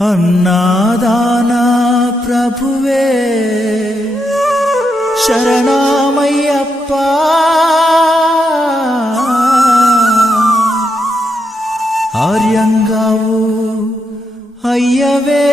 అన్నాదానా ప్రభువే శరణమయ్యప్ప, ఆర్యంగావు అయ్యవే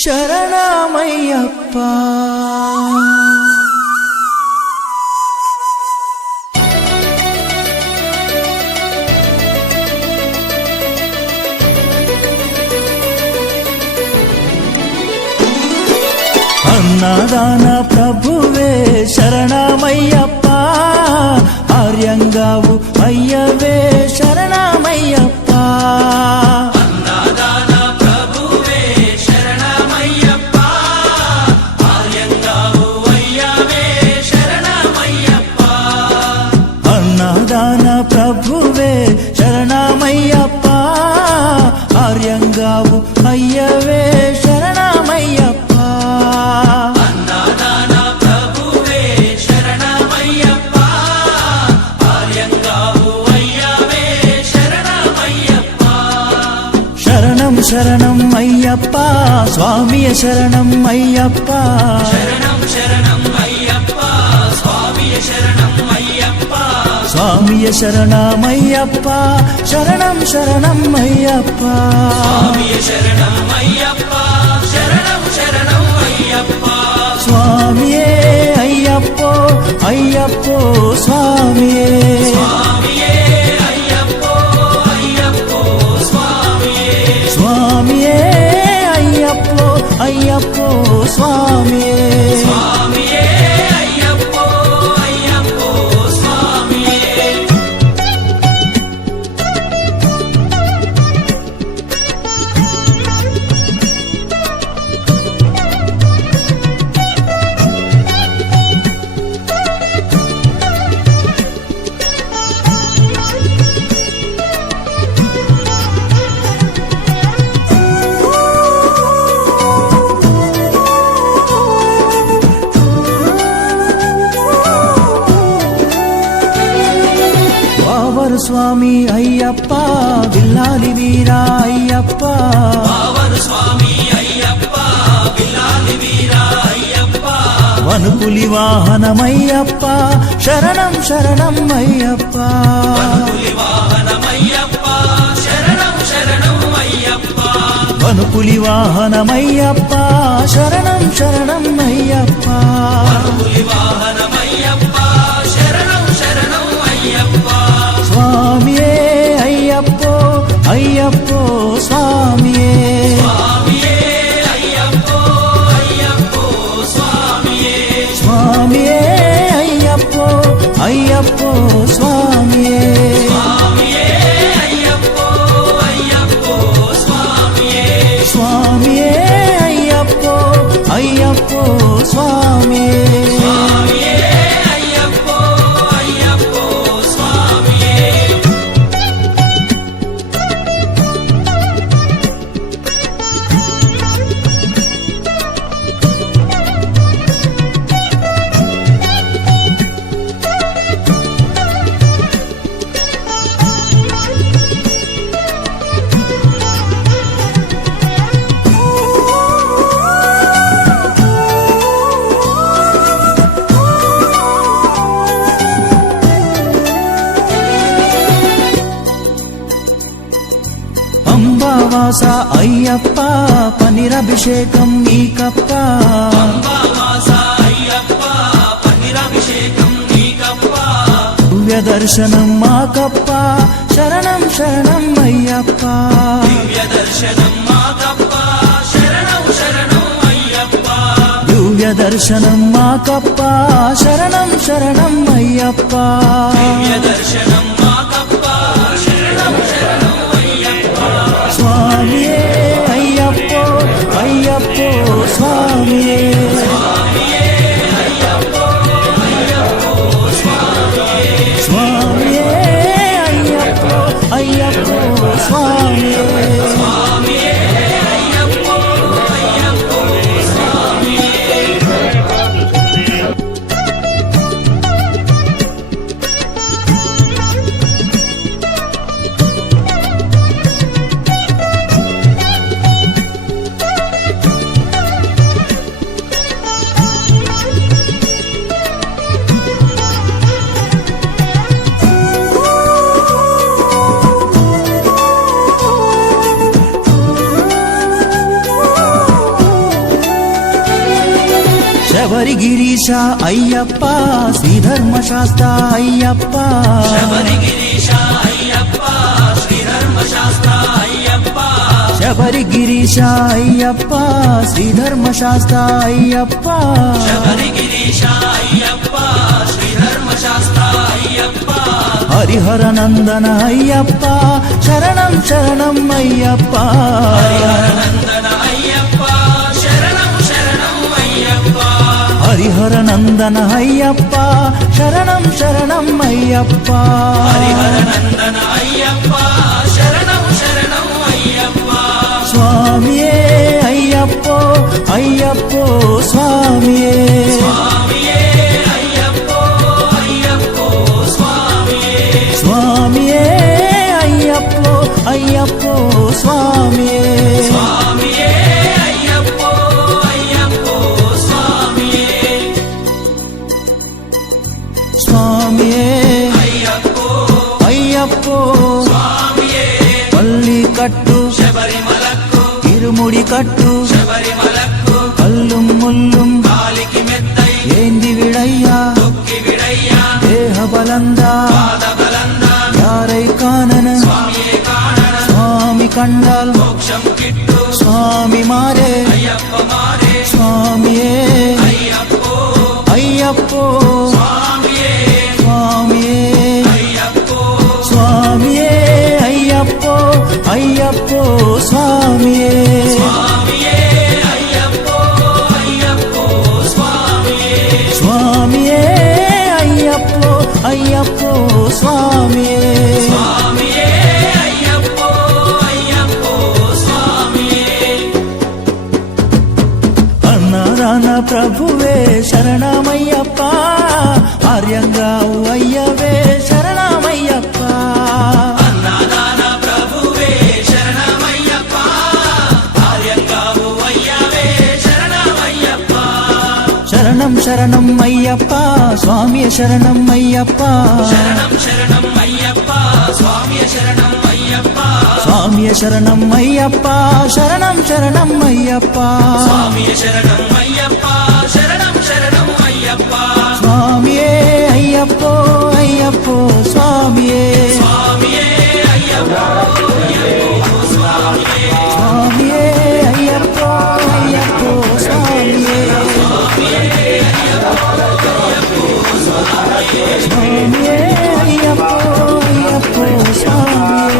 శరణమయ్యప్ప. అన్నదాన ప్రభువే శరణమయ్యప్ప, ఆర్యంగావు అయ్యవే శరణమయ్యప్ప. అన్నదాన ప్రభువే శరణమయ్యప్ప, ఆర్యంగావు అయ్యవే శరణమయ్యప్ప. అన్నదాన ప్రభువే శరణమయ్యప్ప, ఆర్యంగావు అయ్యవే శరణమయ్యప్ప. శరణం అయ్యప్ప స్వామియ శరణం అయ్యప్ప, శరణం శరణం అయ్యప్ప స్వామియ శరణం అయ్యప్ప. స్వామియ శరణమయ్యప్ప, శరణం శరణం అయ్యప్ప. స్వామియ శరణం అయ్యప్ప, శరణం శరణం అయ్యప్ప. స్వామియే అయ్యప్పో అయ్యప్పో స్వామియే, స్వామియే అయ్యప్పో అయ్యప్పో స్వామియే. స్వామియే అయ్యప్పో అయ్యప్పో స్వామియే. స్వామియే అయ్యప్పో అయ్యప్పో స్వామియే. వావరు స్వామి అయ్యప్ప, విల్లాలి వీరా అయ్యప్ప. వావరు స్వామి అయ్యప్ప, విల్లాలి వీరా అయ్యప్ప. వనుపులి వాహనమయ్యప్ప, శరణం శరణం అయ్యప్ప. వనుపులి వాహనమయ్యప్ప, శరణం శరణం అయ్యప్ప. వనుపులి వాహనమయ్యప్ప, శరణం శరణం అయ్యప్ప. వనుపులి వాహనమయ్యప్ప, శరణం శరణం అయ్యప్ప. స్వామియే అయ్యప్పో అయ్యప్పో స్వామియే, స్వామియే అయ్యప్పో అయ్యప్పో స్వామియే. స్వామియే అయ్యప్పో అయ్యప్పో స్వామియే. స్వామియే అయ్యప్పో అయ్యప్పో స్వామియే. స్వామియే అయ్యప్పో అయ్యప్పో స్వామియే. స్వామియే అయ్యప్పో అయ్యప్పో స్వామియే. అంబావాస అయ్యప్ప, పనిరభిషేకం నీకప్ప. అంబావాస అయ్యప్ప, పన్నీరాభిషేకం నీకప్ప. దివ్య దర్శనం మాకప్ప, శరణం శరణం అయ్యప్ప. దివ్య దర్శనం మాకప్ప, శరణం శరణం అయ్యప్ప. దివ్య దర్శనం మాకప్ప, శరణం శరణం అయ్యప్ప. దివ్య దర్శనం మాకప్ప, శరణం శరణం అయ్యప్ప. స్వామియే అయ్యప్పో అయ్యప్పో స్వామియే. స్వామియే అయ్యప్పో అయ్యప్పో స్వామియే. స్వామియే అయ్యప్పో అయ్యప్పో స్వామియే. స్వామియే అయ్యప్పో అయ్యప్పో స్వామియే. శబరిగిరీశ అయ్యప్ప శ్రీధర్మశాస్త్ర అయ్యప్ప శబరిగిరీశ అయ్యప్ప శ్రీధర్మశాస్త్ర అయ్యప్ప శబరిగిరీశ అయ్యప్ప శ్రీధర్మశాస్త్ర అయ్యప్ప శబరిగిరీశ అయ్యప్ప శ్రీధర్మశాస్త్ర అయ్యప్ప హరిహర నందన అయ్యప్ప శరణం శరణం అయ్యప్ప నందన అయ్యప్ప శరణం శరణం అయ్యప్ప హరిహర నందన అయ్యప్ప శరణం శరణం అయ్యప్ప హరిహర నందన అయ్యప్ప శరణం శరణం అయ్యప్ప స్వామియే అయ్యప్పో అయ్యప్పో స్వామియే స్వామియే అయ్యప్పో అయ్యప్పో స్వామియే స్వామియే అయ్యప్పో అయ్యప్పో స్వామియే స్వామియే అయ్యప్పో అయ్యప్పో స్వామియే స్వామియే అయ్యప్పో అయ్యప్పో స్వామియే పల్లి కట్టు శబరిమలకు ఇరుముడి కట్టు శబరిమలకు కల్లుం ముల్లుం కాలికి మెత్తై ఏంది విడయ్యా తొక్కి విడయ్యా దేహ బలందా పాదబలందా యారై కానన స్వామియే కాణన స్వామి కండాల్ మోక్షం కిట్టు స్వామి మారే అయ్యప్ప మారే స్వామియే అయ్యప్పో అయ్యప్పో స్వామియే స్వామియే అయ్యప్పో స్వామియే అయ్యప్పో అయ్యప్పో స్వామియే స్వామియే అయ్యప్పో అయ్యప్పో స్వామియే స్వామియే అయ్యప్పో అయ్యప్పో స్వామియే స్వామియే అయ్యప్పో అయ్యప్పో స్వామియే అన్నారాన ప్రభువే శరణమయ్యప్ప ఆర్యంగావు అయ్యవే శరణమయ్యప్ప అన్నదాన ప్రభువే శరణమయ్యప్ప ఆర్యంగావు అయ్యవే శరణమయ్యప్ప శరణం శరణం అయ్యప్ప స్వామియ శరణం అయ్యప్ప శరణం శరణం అయ్యప్ప స్వామియ శరణం అయ్యప్ప స్వామియ శరణం అయ్యప్ప శరణం శరణం అయ్యప్ప స్వామియ శరణం అయ్యప్ప శరణం శరణం అయ్యప్ప స్వామియే అయ్యప్పో అయ్యప్పో స్వామియే స్వామియే అయ్యప్ప స్వామియే అయ్యప్పో అయ్యప్పో స్వామియే స్వామియే అయ్యప్పో అయ్యప్పో స్వామియే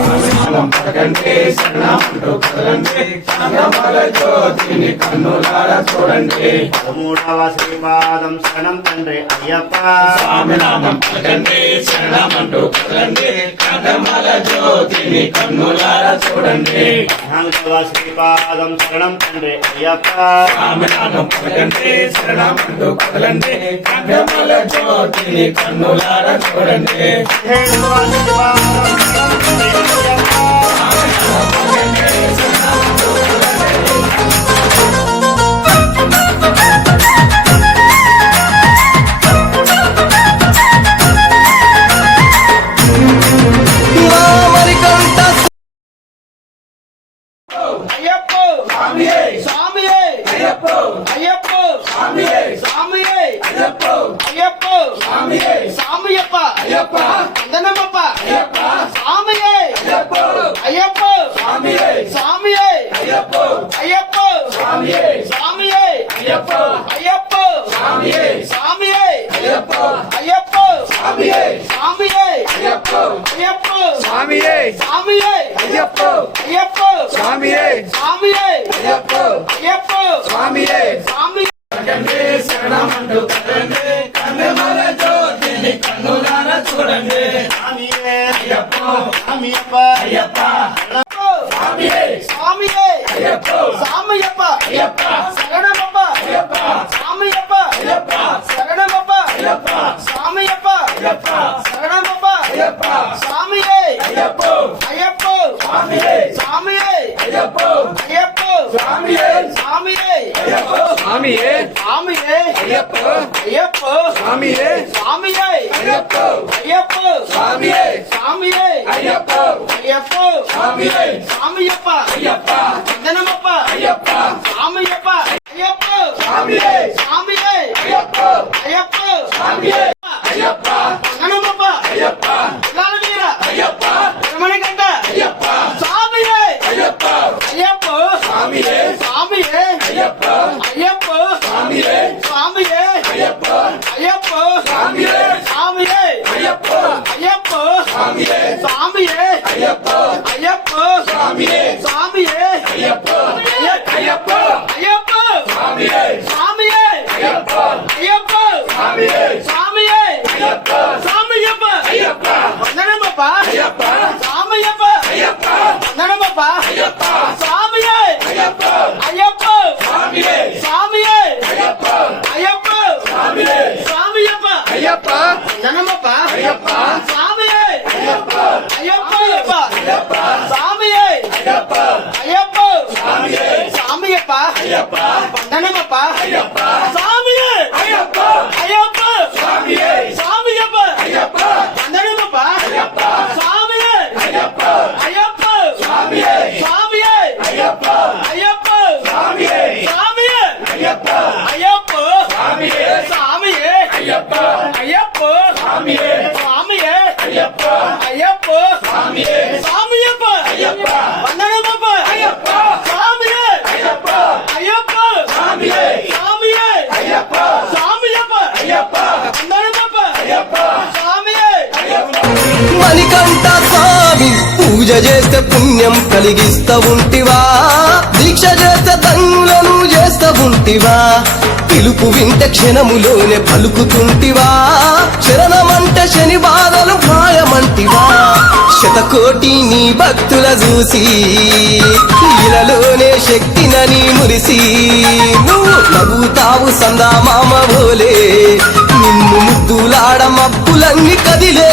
మూడవ శ్రీపాదం శరణం తండ్రి అయ్యప్ప స్వామినామం పలకండి శరణమంటూ కదలండి కదమల జ్యోతిని కన్నులారా చూడండి నాలుగవ శ్రీపాదం శరణం తండ్రి అయ్యప్ప స్వామినామం పలకండి శరణమంటూ కదలండి కదమల జ్యోతిని కన్నులారా చూడండి ఏడవ శ్రీపాదం శరణం తండ్రి అయ్యప్ప అయ్యప్పో స్వామియే స్వామియే అయ్యప్పో అయ్యప్పో స్వామియే స్వామియే అయ్యప్పో అయ్యప్పో స్వామియే స్వామియప్ప అయ్యప్ప వందనమప్ప అయ్యప్ప స్వామియే అయ్యప్పో అయ్యప్పో స్వామియే స్వామియే అయ్యప్పో అయ్యప్పో స్వామియే స్వామియే అయ్యప్పో అయ్యప్పో స్వామియే స్వామియే అయ్యప్పో అయ్యప్పో స్వామియే స్వామియే అయ్యప్పో అయ్యప్పో స్వామియే స్వామియే అయ్యప్పో అయ్యప్పో స్వామియే స్వామియే అయ్యప్పో అయ్యప్పో స్వామియే స్వామి శరణమంటూ కదలండి కదమల జ్యోతిని కన్నులారా చూడండి స్వామియే అయ్యప్ప స్వామియప్ప అయ్యప్ప స్వామియే స్వామియే అయ్యప్ప స్వామియప్ప అయ్యప్ప శరణమప్ప అయ్యప్ప స్వామియప్ప అయ్యప్ప శరణమప్ప అయ్యప్ప స్వామియప్ప అయ్యప్ప శరణమప్ప అయ్యప్ప స్వామియే అయ్యప్ప అయ్యప్ప స్వామియే స్వామియే అయ్యప్ప అయ్యప్ప స్వామియే స్వామియే అయ్యప్ప స్వామియే స్వామియే అయ్యప్ప అయ్యప్ప స్వామియే స్వామియే అయ్యప్ప అయ్యప్ప స్వామియే స్వామియే అయ్యప్ప అయ్యప్ప స్వామియే స్వామియప్ప అయ్యప్ప వందనమప్ప అయ్యప్ప స్వామియప్ప అయ్యప్ప స్వామియే స్వామియే అయ్యప్ప అయ్యప్ప స్వామియే అయ్యప్ప గణమప్ప అయ్యప్ప పిల్లల వీర అయ్యప్ప రమణికంట అయ్యప్ప స్వామియే అయ్యప్ప అయ్యప్ప స్వామియే స్వామియే అయ్యప్ప అయ్యప్ప స్వామియే స్వామియే అయ్యప్ప అయ్యప్ప స్వామియే స్వామియే అయ్యప్ప అయ్యప్ప స్వామియే స్వామియే అయ్యప్ప అయ్యప్ప స్వామియే స్వామియే అయ్యప్ప అయ్యప్ప అయ్యప్ప స్వామియే స్వామియే అయ్యప్ప అయ్యప్ప స్వామియే స్వామియే అయ్యప్ప స్వామియప్ప అయ్యప్ప వందనమప్ప అయ్యప్ప స్వామియప్ప అయ్యప్ప వందనమప్ప అయ్యప్ప స్వామియే అయ్యప్ప అయ్యప్ప స్వామియే స్వామియే అయ్యప్ప అయ్యప్ప స్వామియే స్వామియప్ప అయ్యప్ప వందనమప్ప అయ్యప్ప స్వామియే అయ్యప్ప అయ్యప్ప అయ్యప్ప స్వామియే అయ్యప్ప అయ్యప్ప స్వామియే స్వామియప్ప అయ్యప్ప వందనమప్ప అయ్యప్ప స్వామియే అయ్యప్ప అయ్యప్ప స్వామియే స్వామియప్ప అయ్యప్ప వందనమప్ప అయ్యప్ప స్వామియే అయ్యప్ప అయ్యప్ప స్వామియే స్వామియే అయ్యప్ప అయ్యప్ప స్వామియే స్వామియే అయ్యప్ప అయ్యప్ప స్వామియే స్వామియే అయ్యప్ప అయ్యప్ప స్వామియే స్వామియే అయ్యప్ప అయ్యప్ప స్వామియే స్వామియప్ప అయ్యప్ప వందనమప్ప అయ్యప్ప స్వామియే అయ్యప్ప అయ్యప్ప స్వామియే స్వామియే అయ్యప్ప స్వామియప్ప అయ్యప్ప వందనమప్ప అయ్యప్ప స్వామియే మణికంఠ స్వామి పూజ చేస్తే పుణ్యం కలిగిస్తా ఉంటివా దీక్ష చేస్తే తంగులను చేస్తా ఉంటివా పిలుపు వింటే క్షణములోనే పలుకుతుంటివా శరణమంటే శని బాధలు మాయమంటివా శతకోటి నీ భక్తుల చూసి ఇలలోనే శక్తినని మురిసి నువ్వు నవ్వుతావు సందా మామ బోలే నిన్ను ముద్దులాడ మబ్బులన్నీ కదిలే